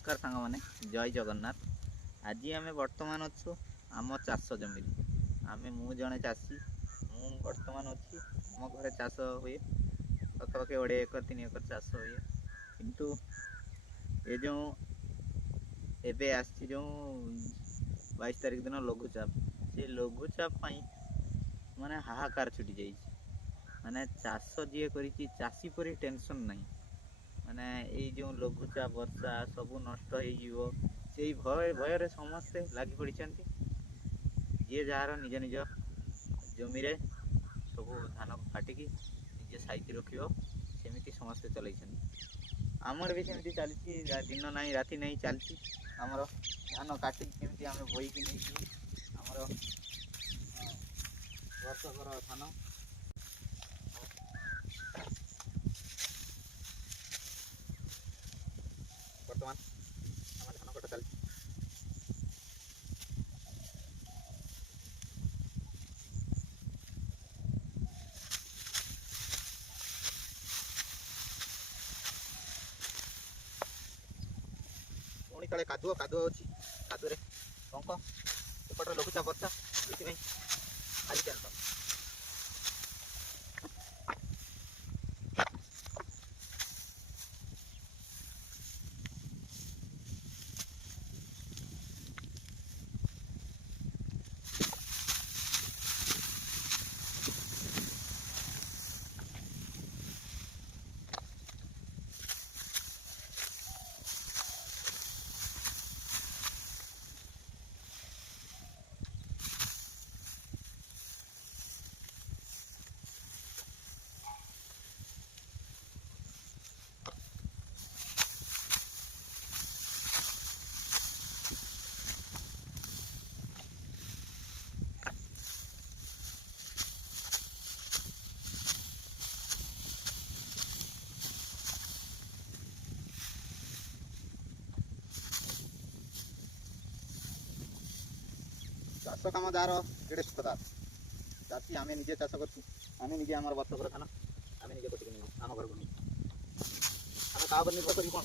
नमस्कार सांग मैंने जय जगन्नाथ। आज आम बर्तमान अच्छु आम चाष जमी आम मु जड़े चाषी मु बर्तमान अच्छी आम घर चाष हुए पाखापाखि 2 एकर 3 एकर चाष हुए किंतु ये जो एबे आसी जो 22 तारिख दिन लघुचाप से लघुचाप माने हाहाकार छुटी जाइए माने चाष जी करी चाषी पर टेंशन नहीं माने ये जो लघुचाप वर्षा सब नष्ट हो भय भय समस्ते लगी पड़ी जी जार निज निज जमी सब धान काटिकी निजे साइती रख सेमती समस्ते चल आमर भी सेमती चलती दिन ना राति नहीं चलती आमर धान काटिकी केमती आम बोईकी नहीं आमर वर्षकर धान बर्तमान आम धान कटा चलती पुणी काले कादुआ कादुआ अच्छी कादुरे पंख एपटे लघुचाप वर्षा ये आज टेंशन चाष कम जार केड़े सुखदार चाषी आम निजे चाष करें निजे आम वर्षकर धान आम निजे कटिक आम घर को आम क्या निर्भर करी कौन